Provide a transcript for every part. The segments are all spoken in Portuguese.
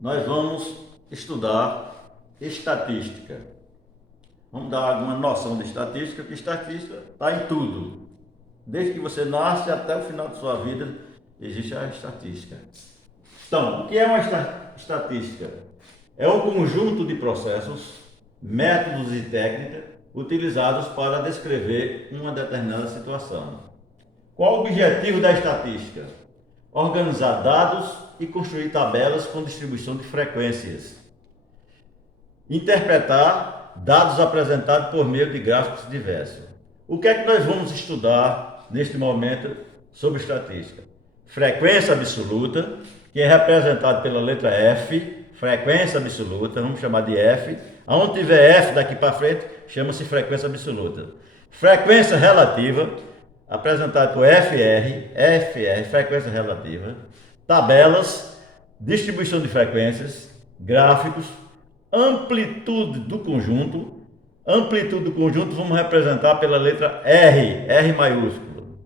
nós vamos estudar estatística. Vamos dar alguma noção de estatística, porque estatística está em tudo. Desde que você nasce até o final de sua vida, existe a estatística. Então, o que é uma estatística? É um conjunto de processos, métodos e técnicas utilizados para descrever uma determinada situação. Qual o objetivo da estatística? Organizar dados e construir tabelas com distribuição de frequências. Interpretar dados apresentados por meio de gráficos diversos. O que é que nós vamos estudar neste momento sobre estatística? Frequência absoluta, que é representado pela letra F, frequência absoluta, vamos chamar de F. Aonde tiver F daqui para frente, chama-se frequência absoluta. Frequência relativa, apresentado por FR, frequência relativa. Tabelas, distribuição de frequências, gráficos, amplitude do conjunto. Amplitude do conjunto vamos representar pela letra R maiúsculo.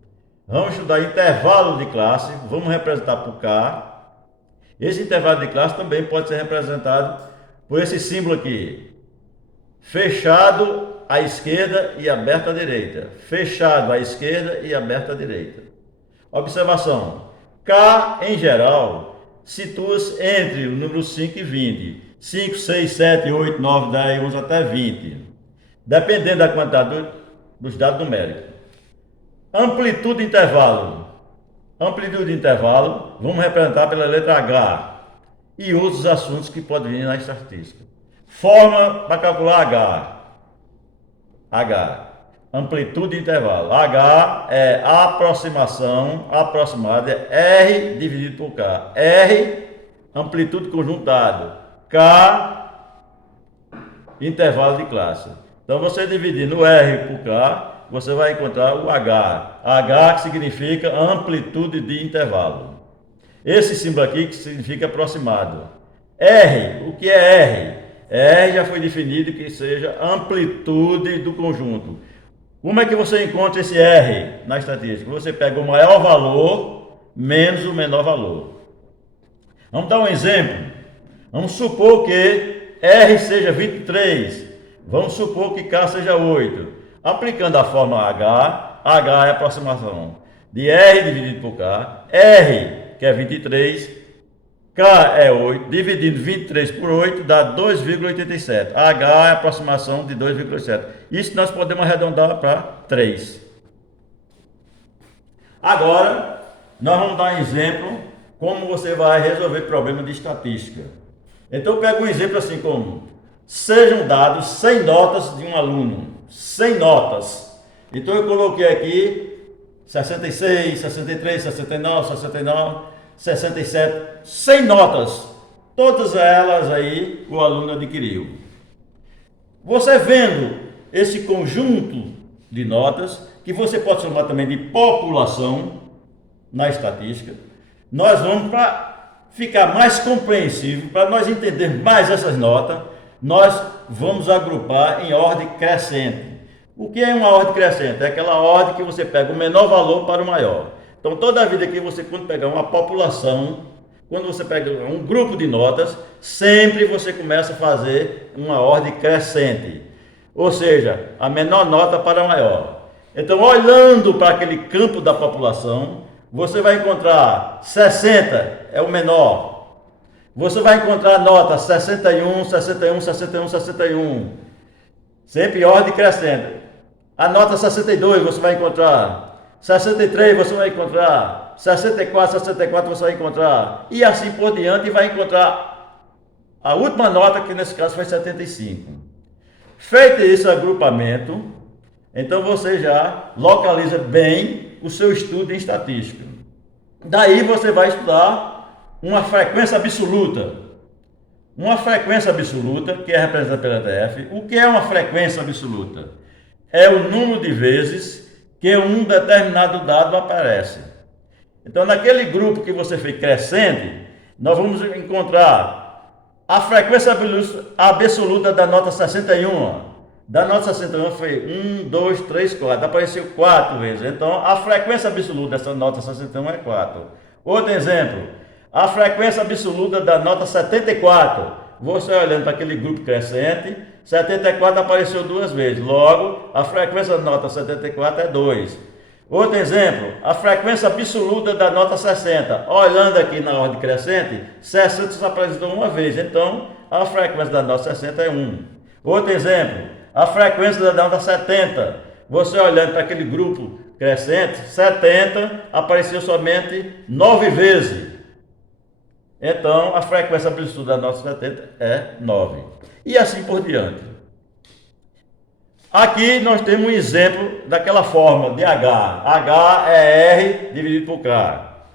Vamos estudar intervalo de classe, vamos representar por K. Esse intervalo de classe também pode ser representado por esse símbolo aqui. Fechado à esquerda e aberto à direita. Fechado à esquerda e aberto à direita. Observação. K, em geral, situa-se entre o número 5 e 20. 5, 6, 7, 8, 9, 10, 11 até 20. Dependendo da quantidade dos dados numéricos. Amplitude de intervalo. Amplitude de intervalo, vamos representar pela letra H. E outros assuntos que podem vir na estatística. Forma para calcular H. Amplitude de intervalo. H é aproximação, aproximada, é R dividido por K. R, amplitude conjuntado. K, intervalo de classe. Então, você dividindo R por K, você vai encontrar o H. H que significa amplitude de intervalo. Esse símbolo aqui que significa aproximado. R, o que é R? R já foi definido que seja amplitude do conjunto. Como é que você encontra esse R na estatística? Você pega o maior valor menos o menor valor. Vamos dar um exemplo. Vamos supor que R seja 23. Vamos supor que K seja 8. Aplicando a fórmula H é a aproximação de R dividido por K. R, que é 23, K é 8, dividindo 23 por 8 dá 2,87. H é a aproximação de 2,7. Isso nós podemos arredondar para 3. Agora, nós vamos dar um exemplo como você vai resolver problema de estatística. Então, pega um exemplo assim como: sejam dados 100 notas de um aluno. 100 notas. Então, eu coloquei aqui 66, 63, 69, 69, 67, 100 notas. Todas elas aí o aluno adquiriu. Você vendo esse conjunto de notas, que você pode chamar também de população na estatística, nós vamos, para ficar mais compreensível, para nós entender mais essas notas, nós vamos agrupar em ordem crescente. O que é uma ordem crescente? É aquela ordem que você pega o menor valor para o maior. Então, toda a vida que você, quando pegar uma população, quando você pega um grupo de notas, sempre você começa a fazer uma ordem crescente. Ou seja, a menor nota para a maior. Então, olhando para aquele campo da população, você vai encontrar 60 é o menor. Você vai encontrar a nota 61, 61, 61, 61. Sempre ordem crescente. A nota 62 você vai encontrar. 63 você vai encontrar. 64, 64 você vai encontrar. E assim por diante, vai encontrar a última nota, que nesse caso foi 75. Feito esse agrupamento, então você já localiza bem o seu estudo em estatística. Daí você vai estudar uma frequência absoluta. Uma frequência absoluta, que é representada pela TF. O que é uma frequência absoluta? É o número de vezes que um determinado dado aparece. Então, naquele grupo que você fez crescente, nós vamos encontrar a frequência absoluta da nota 61. Da nota 61 foi 1, 2, 3, 4. Apareceu 4 vezes. Então, a frequência absoluta dessa nota 61 é 4. Outro exemplo. A frequência absoluta da nota 74. Você olhando para aquele grupo crescente, 74 apareceu 2 vezes. Logo, a frequência da nota 74 é 2. Outro exemplo, a frequência absoluta da nota 60. Olhando aqui na ordem crescente, 60 só apareceu 1 vez. Então, a frequência da nota 60 é 1. Outro exemplo, a frequência da nota 70. Você olhando para aquele grupo crescente, 70 apareceu somente 9 vezes. Então, a frequência absoluta da nota 70 é 9. E assim por diante. Aqui nós temos um exemplo daquela forma de H. H é R dividido por K.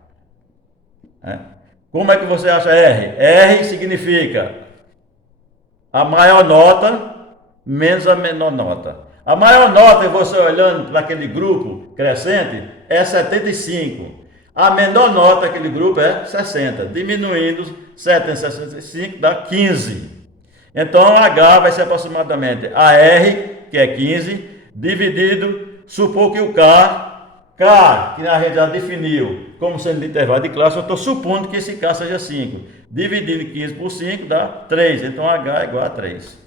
Como é que você acha R? R significa a maior nota menos a menor nota. A maior nota, você olhando para aquele grupo crescente, é 75. A menor nota daquele grupo é 60. Diminuindo 70 e 65 dá 15. Então, H vai ser aproximadamente AR, que é 15, dividido, supor que o K, que a gente já definiu como sendo de intervalo de classe, eu estou supondo que esse K seja 5. Dividindo 15 por 5 dá 3. Então, H é igual a 3.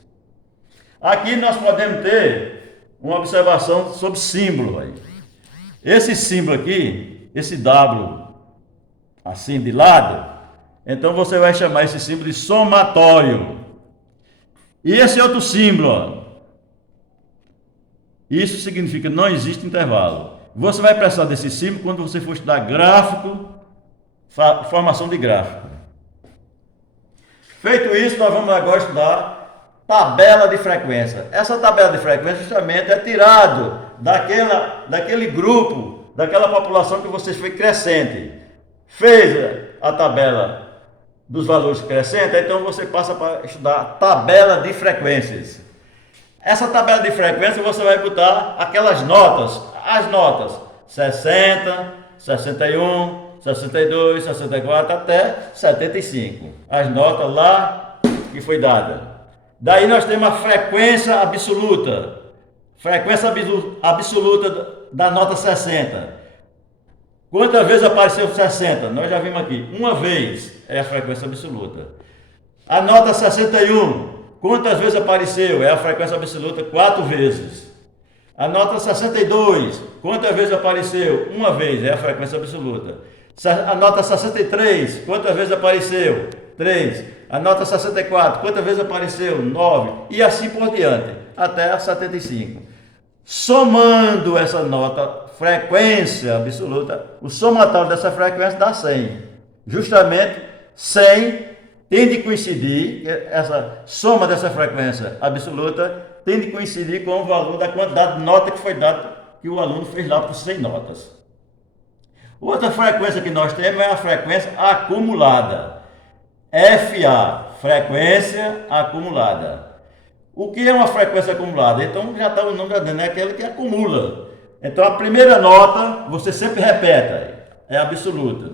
Aqui nós podemos ter uma observação sobre símbolo. Aí. Esse símbolo aqui, esse W assim de lado, então você vai chamar esse símbolo de somatório. E esse outro símbolo, ó, isso significa não existe intervalo. Você vai precisar desse símbolo quando você for estudar gráfico, formação de gráfico. Feito isso, nós vamos agora estudar tabela de frequência. Essa tabela de frequência justamente é tirado daquele grupo, daquela população que você foi crescente. Fez a tabela dos valores crescentes, então você passa para estudar tabela de frequências. Essa tabela de frequência você vai botar aquelas notas, as notas 60, 61, 62, 64 até 75. As notas lá que foi dada. Daí nós temos a frequência absoluta. Frequência absoluta da nota 60. Quantas vezes apareceu 60? Nós já vimos aqui. 1 vez é a frequência absoluta. A nota 61. Quantas vezes apareceu? É a frequência absoluta 4 vezes. A nota 62. Quantas vezes apareceu? 1 vez é a frequência absoluta. A nota 63. Quantas vezes apareceu? 3. A nota 64. Quantas vezes apareceu? 9. E assim por diante. Até a 75. Somando essa nota frequência absoluta, o somatório dessa frequência dá 100. Justamente 100 tem de coincidir, essa soma dessa frequência absoluta tem de coincidir com o valor da quantidade de nota que foi dada, que o aluno fez lá por 100 notas. Outra frequência que nós temos é a frequência acumulada. FA, frequência acumulada. O que é uma frequência acumulada? Então já está o nome da dentro, é aquela que acumula. Então a primeira nota você sempre repete, é absoluta.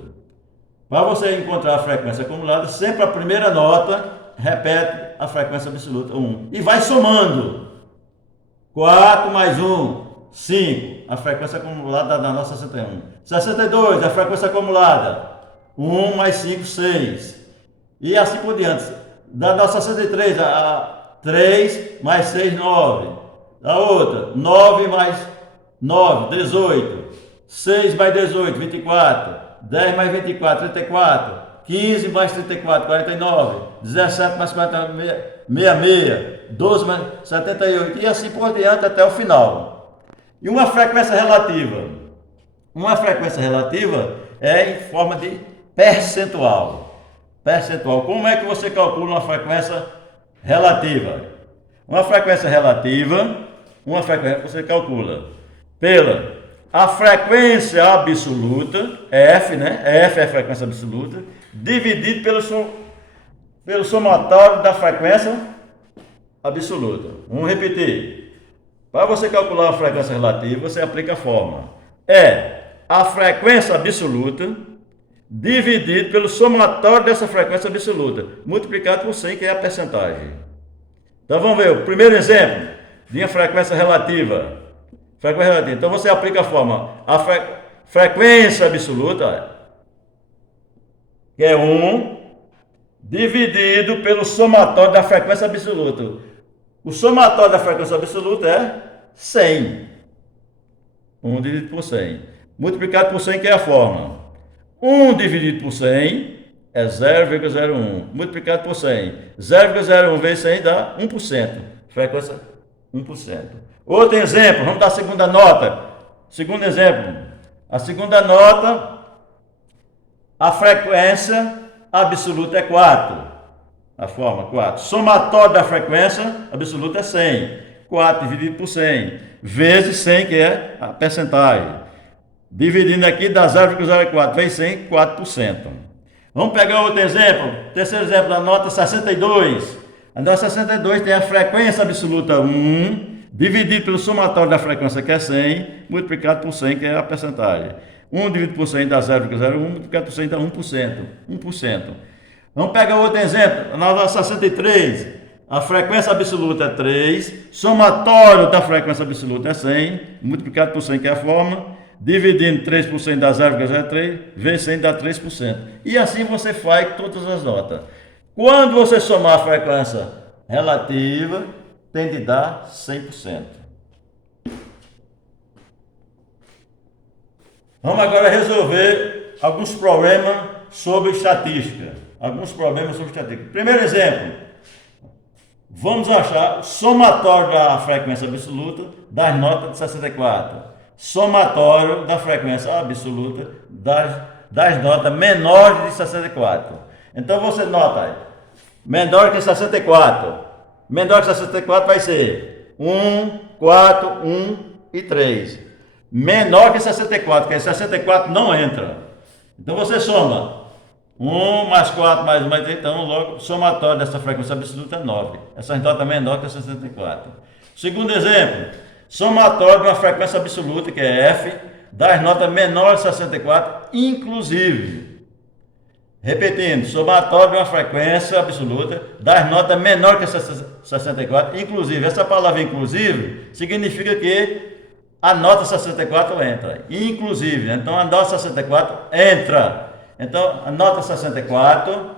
Para você encontrar a frequência acumulada, sempre a primeira nota repete a frequência absoluta 1. E vai somando. 4 mais 1, 5. A frequência acumulada da nossa 61. 62, a frequência acumulada. 1 mais 5, 6. E assim por diante. Da nossa 63, a 3 mais 6, 9. A outra, 9 mais 9, 18. 6 mais 18, 24. 10 mais 24, 34. 15 mais 34, 49. 17 mais 40, 66. 12 mais 78. E assim por diante até o final. E uma frequência relativa? Uma frequência relativa é em forma de percentual. Percentual. Como é que você calcula uma frequência relativa? Uma frequência relativa, você calcula pela a frequência absoluta, F, né? F é a frequência absoluta, dividido pelo somatório da frequência absoluta. Vamos repetir. Para você calcular a frequência relativa, você aplica a fórmula. É a frequência absoluta dividido pelo somatório dessa frequência absoluta, multiplicado por 100, que é a percentagem. Então vamos ver, o primeiro exemplo de uma frequência relativa. Então você aplica a fórmula, a frequência absoluta que é 1, dividido pelo somatório da frequência absoluta. O somatório da frequência absoluta é 100. 1 dividido por 100. Multiplicado por 100, que é a fórmula. 1 dividido por 100 é 0,01. Multiplicado por 100. 0,01 vezes 100 dá 1%. Frequência 1%. Outro exemplo, vamos dar a segunda nota. Segundo exemplo. A segunda nota, a frequência absoluta é 4. A forma 4. Somatório da frequência absoluta é 100. 4 dividido por 100. Vezes 100, que é a percentagem. Dividindo aqui dá 0,04 vezes 100, 4%. Vamos pegar outro exemplo. Terceiro exemplo, a nota 62. A nota 62 tem a frequência absoluta 1, dividido pelo somatório da frequência, que é 100, multiplicado por 100, que é a percentagem. 1 dividido por 100 dá 0,01, multiplicado por 100 dá 1%. 1%. Vamos pegar outro exemplo. A nota 63. A frequência absoluta é 3, somatório da frequência absoluta é 100, multiplicado por 100, que é a fórmula. Dividindo 3% dá 0,03, vezes 100 dá 3%. E assim você faz todas as notas. Quando você somar a frequência relativa, tem de dar 100%. Vamos agora resolver alguns problemas sobre estatística. Primeiro exemplo. Vamos achar o somatório da frequência absoluta das notas de 64. Somatório da frequência absoluta das notas menores de 64. Então você nota aí, menor que 64. Menor que 64 vai ser 1, 4, 1 e 3. Menor que 64, porque 64 não entra. Então você soma 1 mais 4 mais 1 mais 3, então logo o somatório dessa frequência absoluta é 9. Essa nota é menor que 64. Segundo exemplo, somatório de uma frequência absoluta, que é F, das notas menores de 64, inclusive. Repetindo, somatório de uma frequência absoluta das notas menores que 64, inclusive. Essa palavra inclusive significa que a nota 64 entra. Inclusive, então a nota 64 entra. Então a nota 64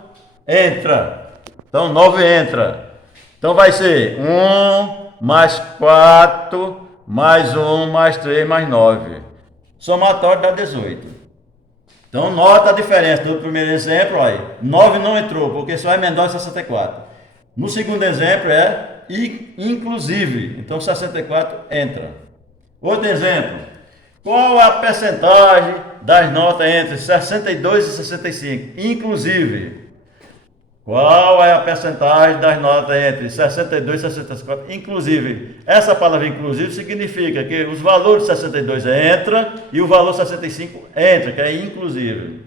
entra. Então 9 entra. Então vai ser 1 mais 4 mais 1 mais 3 mais 9. Somatório dá 18. Então, nota a diferença do primeiro exemplo, olha, 9 não entrou, porque só é menor que 64. No segundo exemplo é inclusive, então 64 entra. Outro exemplo, qual a percentagem das notas entre 62 e 65? Inclusive. Qual é a percentagem das notas entre 62 e 64? Inclusive. Essa palavra inclusive significa que os valores de 62 entra e o valor 65 entra, que é inclusive.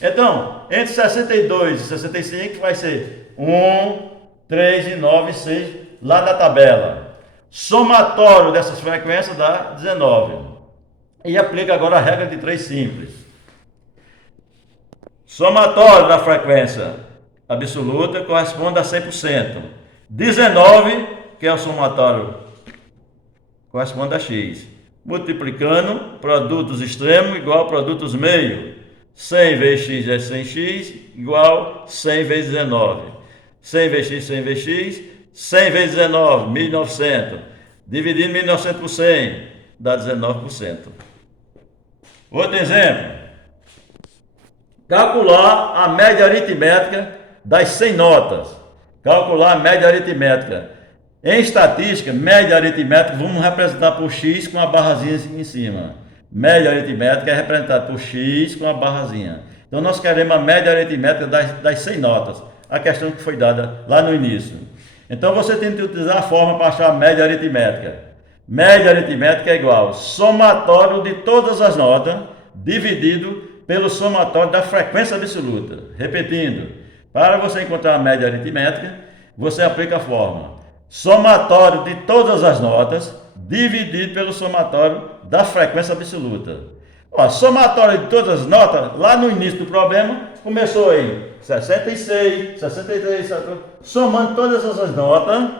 Então, entre 62 e 65 vai ser 1, 3 e 9 e 6 lá na tabela. Somatório dessas frequências dá 19. E aplica agora a regra de 3 simples. Somatório da frequência absoluta corresponde a 100%. 19, que é o somatório, corresponde a x. Multiplicando, produtos extremos igual a produtos meio. 100 vezes x é 100x, igual 100 vezes 19. 100 vezes x, 100 vezes x. 100 vezes 19, 1900. Dividindo 1900 por 100, dá 19%. Outro exemplo. Calcular a média aritmética das 100 notas. Calcular a média aritmética. Em estatística, média aritmética, vamos representar por x com a barrazinha em cima. Média aritmética é representada por x com a barrazinha. Então, nós queremos a média aritmética das 100 notas. A questão que foi dada lá no início. Então, você tem que utilizar a forma para achar a média aritmética. Média aritmética é igual ao somatório de todas as notas dividido pelo somatório da frequência absoluta. Repetindo, para você encontrar a média aritmética, você aplica a fórmula somatório de todas as notas dividido pelo somatório da frequência absoluta. Ó, somatório de todas as notas, lá no início do problema, começou aí 66, 63, 64, somando todas essas notas,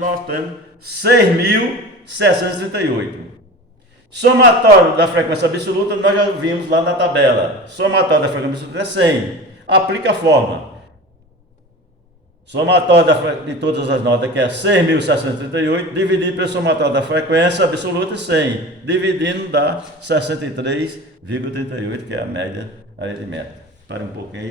nós temos 6.738. Somatório da frequência absoluta, nós já vimos lá na tabela. Somatório da frequência absoluta é 100. aplica a fórmula. Somatório de todas as notas, que é 6.638, dividido pelo somatório da frequência absoluta, 100. Dividindo dá 63,38, que é a média aritmética. Para um pouquinho aí.